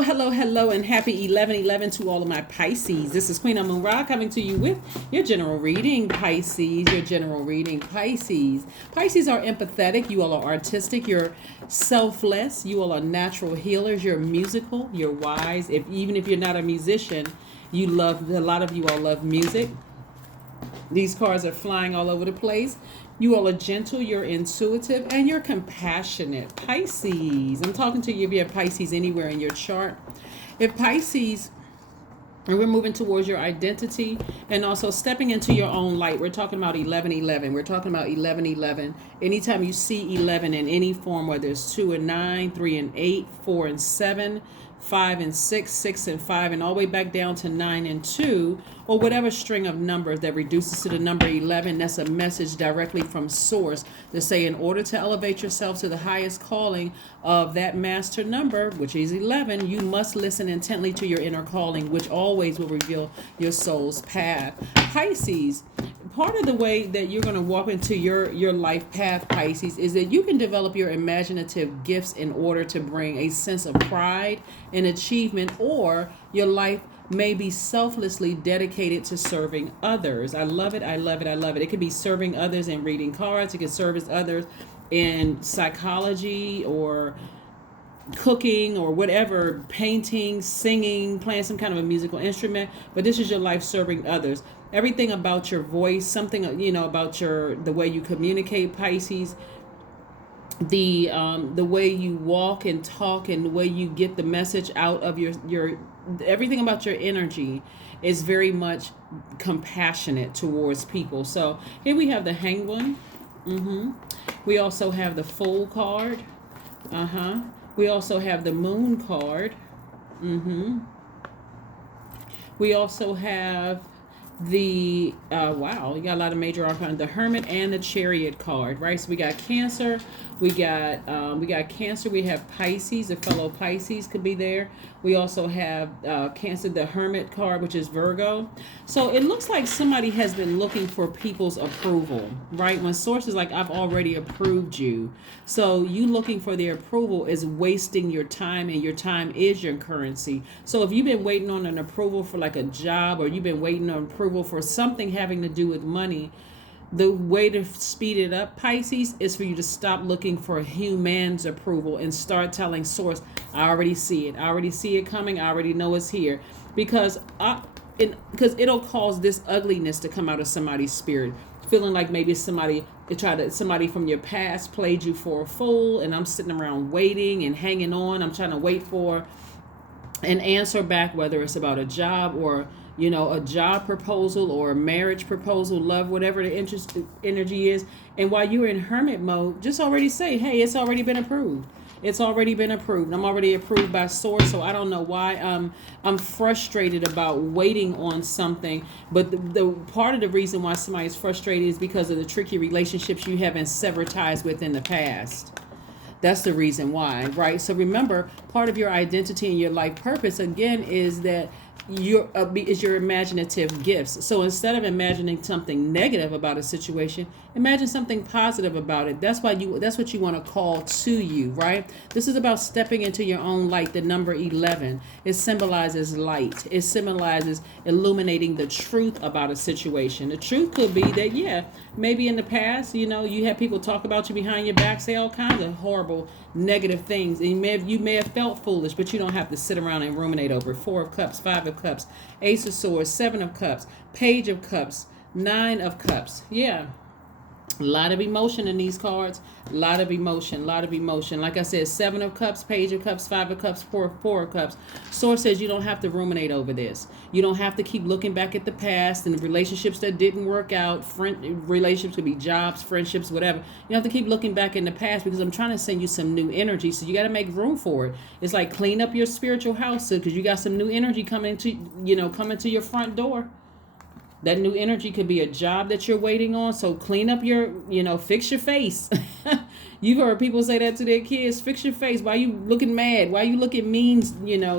Hello, and happy 11/11 to all of my Pisces. This is Queen Amun Ra coming to you with your general reading, Pisces. Your general reading, Pisces. Pisces are empathetic. You all are artistic. You're selfless. You all are natural healers. You're musical. You're wise. Even if you're not a musician, you love. A lot of you all love music. These cards are flying all over the place. You all are gentle, you're intuitive, and you're compassionate. Pisces. I'm talking to you if you have Pisces anywhere in your chart. If Pisces, and we're moving towards your identity and also stepping into your own light. We're talking about 11/11. We're talking about 11/11. Anytime you see 11 in any form, whether it's 2 and 9, 3 and 8, 4 and 7, 5 and 6, 6 and 5, and all the way back down to 9 and 2, or whatever string of numbers that reduces to the number 11, that's a message directly from source to say, in order to elevate yourself to the highest calling of that master number, which is 11, you must listen intently to your inner calling, which always will reveal your soul's path. Pisces, part of the way that you're going to walk into your life path, Pisces, is that you can develop your imaginative gifts in order to bring a sense of pride and achievement, or your life may be selflessly dedicated to serving others. I love it. I love it. I love it. It could be serving others in reading cards. It could service others in psychology or cooking or whatever, painting, singing, playing some kind of a musical instrument. But this is your life serving others. Everything about your voice, something, about the way you communicate, Pisces, the way you walk and talk, and the way you get the message out of your everything about your energy is very much compassionate towards people. So here we have the Hanged One. We also have the Fool card. We also have the Moon card. We also have the wow, you got a lot of major arcana, the Hermit and the Chariot card, right? So we got Cancer, we got Cancer, we have Pisces, a fellow Pisces could be there. We also have Cancer, the Hermit card, which is Virgo. So it looks like somebody has been looking for people's approval, right? When source is like, I've already approved you. So you looking for their approval is wasting your time, and your time is your currency. So if you've been waiting on an approval for like a job, or you've been waiting on approval for something having to do with money, the way to speed it up, Pisces, is for you to stop looking for human's approval and start telling source, I already see it. I already see it coming. I already know it's here. Because it'll cause this ugliness to come out of somebody's spirit. Feeling like maybe somebody from your past played you for a fool, and I'm sitting around waiting and hanging on. I'm trying to wait for an answer back, whether it's about a job or a job proposal or a marriage proposal, love, whatever the energy is. And while you're in hermit mode, just already say, hey, it's already been approved. It's already been approved. I'm already approved by source, so I don't know why I'm frustrated about waiting on something. But the part of the reason why somebody is frustrated is because of the tricky relationships you have and severed ties with in the past. That's the reason why, right? So remember, part of your identity and your life purpose, again, is that your imaginative gifts. So instead of imagining something negative about a situation, imagine something positive about it. That's what you want to call to you, right? This is about stepping into your own light. The number 11, it symbolizes light. It symbolizes illuminating the truth about a situation. The truth could be that, yeah, maybe in the past, you had people talk about you behind your back, say all kinds of horrible, negative things, and you may have felt foolish, but you don't have to sit around and ruminate over it. 4 of Cups, 5 of Cups, Ace of Swords, 7 of Cups, Page of Cups, 9 of Cups. Yeah. A lot of emotion in these cards. A lot of emotion. Like I said, 7 of Cups, Page of Cups, 5 of Cups, 4 of Cups. Source says you don't have to ruminate over this. You don't have to keep looking back at the past and the relationships that didn't work out. Relationships could be jobs, friendships, whatever. You don't have to keep looking back in the past, because I'm trying to send you some new energy. So you got to make room for it. It's like clean up your spiritual house, because you got some new energy coming to your front door. That new energy could be a job that you're waiting on. So clean up fix your face. You've heard people say that to their kids, fix your face. Why you looking mad? Why you looking mean?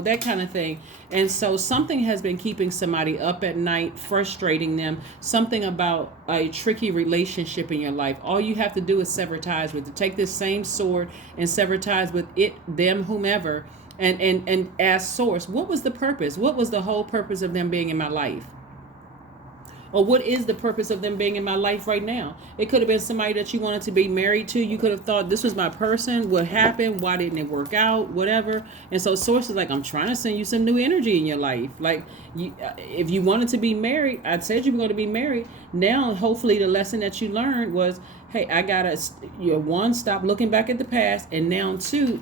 That kind of thing. And so something has been keeping somebody up at night, frustrating them. Something about a tricky relationship in your life. All you have to do is sever ties with it. Take this same sword and sever ties with it, them, whomever, and ask source, what was the purpose? What was the whole purpose of them being in my life? Or what is the purpose of them being in my life right now? It could have been somebody that you wanted to be married to. You could have thought, this was my person. What happened? Why didn't it work out? Whatever. And so source is like, I'm trying to send you some new energy in your life. Like, if you wanted to be married, I said you were going to be married. Now, hopefully the lesson that you learned was, hey, I got to, one, stop looking back at the past. And now, two,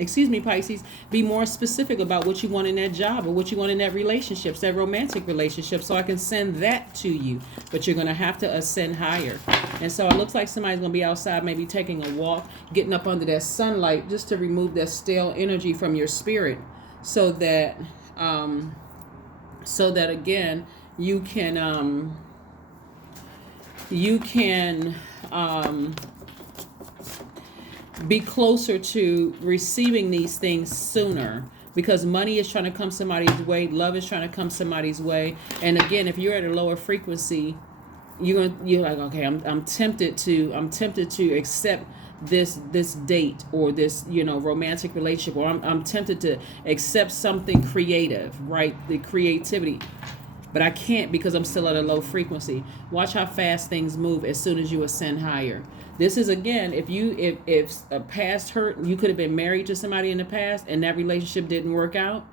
excuse me, Pisces, be more specific about what you want in that job or what you want in that relationship, that romantic relationship, so I can send that to you. But you're going to have to ascend higher. And so it looks like somebody's going to be outside, maybe taking a walk, getting up under that sunlight just to remove that stale energy from your spirit, so that again, you can be closer to receiving these things sooner, because money is trying to come somebody's way, love is trying to come somebody's way. And again, if you're at a lower frequency, you're like, okay, I'm tempted to accept this date or this romantic relationship, or I'm tempted to accept something creative, right? The creativity. But I can't, because I'm still at a low frequency. Watch how fast things move as soon as you ascend higher. This is, again, if a past hurt, you could have been married to somebody in the past and that relationship didn't work out,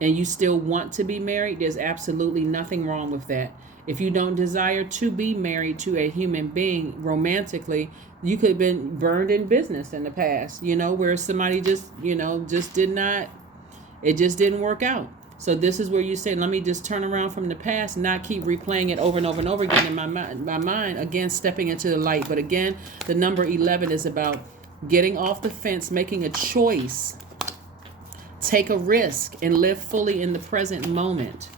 and you still want to be married, there's absolutely nothing wrong with that. If you don't desire to be married to a human being romantically, you could have been burned in business in the past, where somebody just didn't work out. So this is where you say, let me just turn around from the past, not keep replaying it over and over and over again in my mind, again, stepping into the light. But again, the number 11 is about getting off the fence, making a choice, take a risk, and live fully in the present moment.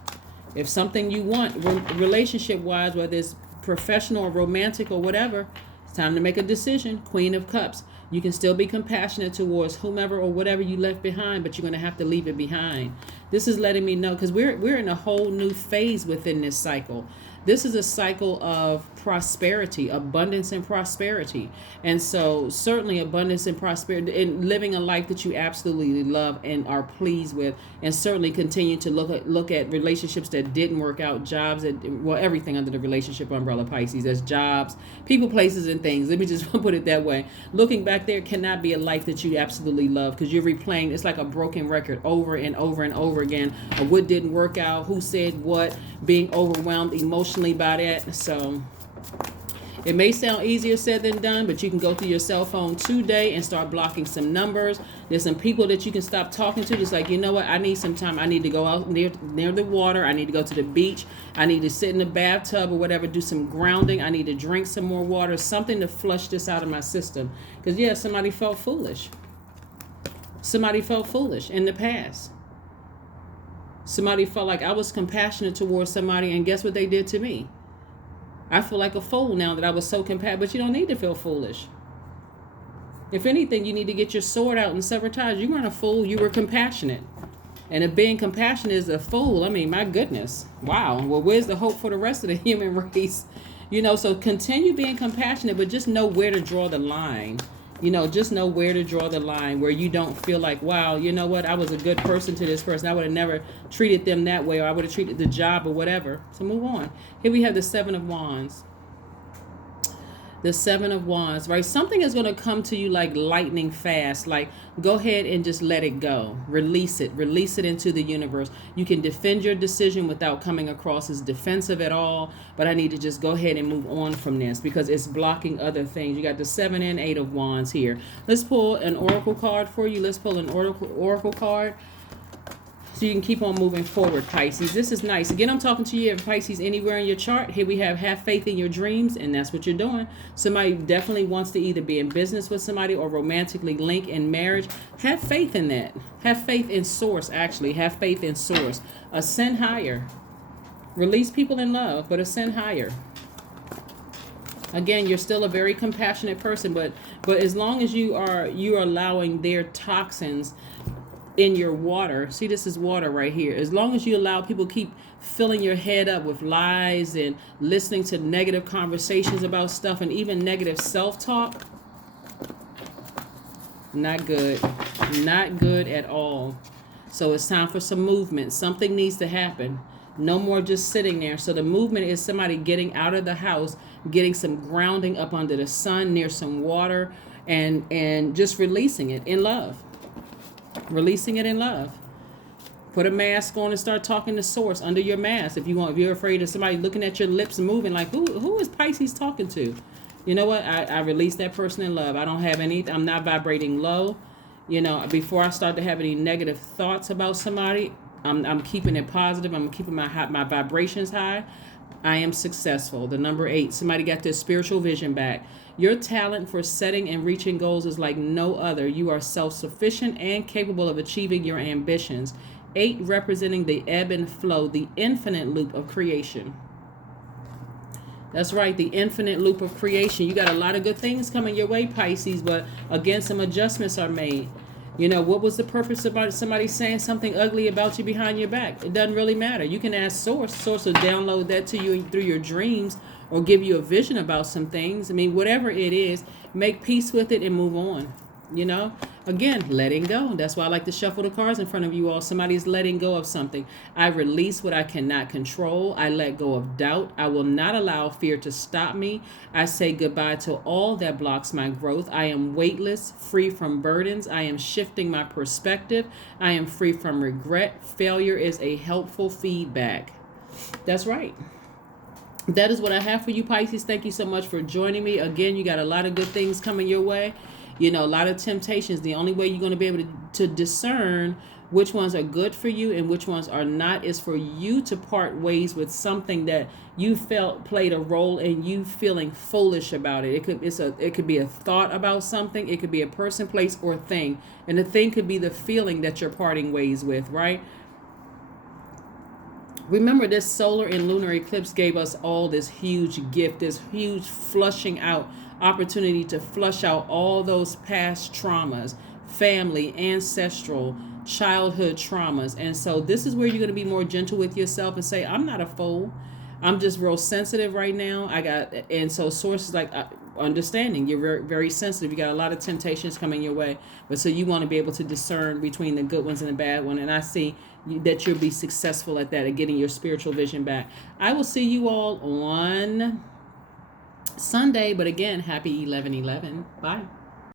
If something you want, relationship-wise, whether it's professional or romantic or whatever, it's time to make a decision. Queen of Cups. You can still be compassionate towards whomever or whatever you left behind, but you're going to have to leave it behind. This is letting me know, because we're in a whole new phase within this cycle. This is a cycle of prosperity, abundance and prosperity. And so certainly abundance and prosperity, and living a life that you absolutely love and are pleased with, and certainly continue to look at relationships that didn't work out, jobs, everything under the relationship umbrella, Pisces. There's jobs, people, places, and things. Let me just put it that way. Looking back, there cannot be a life that you absolutely love, because you're replaying. It's like a broken record over and over and over again of what didn't work out, who said what, being overwhelmed emotionally by that. So it may sound easier said than done, but you can go through your cell phone today and start blocking some numbers. There's some people that you can stop talking to. Just like, you know what, I need some time. I need to go out near the water. I need to go to the beach. I need to sit in the bathtub or whatever, do some grounding. I need to drink some more water, something to flush this out of my system. Because, somebody felt foolish. Somebody felt foolish in the past. Somebody felt like I was compassionate towards somebody, and guess what they did to me? I feel like a fool now that I was so compassionate, but you don't need to feel foolish. If anything, you need to get your sword out and sever ties. You weren't a fool, you were compassionate. And if being compassionate is a fool, I mean, my goodness. Wow. Well, where's the hope for the rest of the human race? So continue being compassionate, but just know where to draw the line. Just know where to draw the line, where you don't feel like, wow, you know what, I was a good person to this person. I would have never treated them that way, or I would have treated the job or whatever. So move on. Here we have the Seven of Wands. The Seven of Wands, right? Something is going to come to you like lightning fast. Like, go ahead and just let it go. Release it. Release it into the universe. You can defend your decision without coming across as defensive at all. But I need to just go ahead and move on from this, because it's blocking other things. You got the 7 and 8 of Wands here. Let's pull an oracle card for you. Let's pull an oracle card, so you can keep on moving forward, Pisces. This is nice. Again, I'm talking to you, Pisces, anywhere in your chart. Here we have faith in your dreams, and that's what you're doing. Somebody definitely wants to either be in business with somebody or romantically link in marriage. Have faith in that. Have faith in source, actually. Have faith in source. Ascend higher. Release people in love, but ascend higher. Again, you're still a very compassionate person, but as long as you're allowing their toxins in your water. See, this is water right here. As long as you allow people keep filling your head up with lies and listening to negative conversations about stuff and even negative self-talk, not good. Not good at all. So it's time for some movement. Something needs to happen. No more just sitting there. So the movement is somebody getting out of the house, getting some grounding up under the sun near some water, and just releasing it in love. Releasing it in love. Put a mask on and start talking to source under your mask. If you're afraid of somebody looking at your lips moving, like who is Pisces talking to? You know what? I release that person in love. I don't have any. I'm not vibrating low. You know, before I start to have any negative thoughts about somebody, I'm keeping it positive. I'm keeping my vibrations high. I am successful. The number 8, somebody got their spiritual vision back. Your talent for setting and reaching goals is like no other. You are self-sufficient and capable of achieving your ambitions. 8 representing the ebb and flow, the infinite loop of creation. That's right, the infinite loop of creation. You got a lot of good things coming your way, Pisces, but again, some adjustments are made. You know, what was the purpose about somebody saying something ugly about you behind your back? It doesn't really matter. You can ask Source. Source will download that to you through your dreams or give you a vision about some things. I mean, whatever it is, make peace with it and move on. You know, again, letting go. That's why I like to shuffle the cards in front of you all. Somebody's letting go of something. I release what I cannot control. I let go of doubt. I will not allow fear to stop me. I say goodbye to all that blocks my growth. I am weightless, free from burdens. I am shifting my perspective. I am free from regret. Failure is a helpful feedback. That's right. That is what I have for you, Pisces. Thank you so much for joining me. Again, you got a lot of good things coming your way. You know, a lot of temptations. The only way you're going to be able to discern which ones are good for you and which ones are not is for you to part ways with something that you felt played a role in you feeling foolish about it. It could be a thought about something. It could be a person, place, or thing. And the thing could be the feeling that you're parting ways with, right? Remember, this solar and lunar eclipse gave us all this huge gift, this huge flushing out opportunity to flush out all those past traumas, family, ancestral, childhood traumas. And so this is where you're going to be more gentle with yourself and say, I'm not a fool. I'm just real sensitive right now. And so Source is like, understanding you're very, very sensitive. You got a lot of temptations coming your way, but so you want to be able to discern between the good ones and the bad one. And I see that you'll be successful at that, at getting your spiritual vision back. I will see you all on Sunday, but again, happy 11/11. Bye.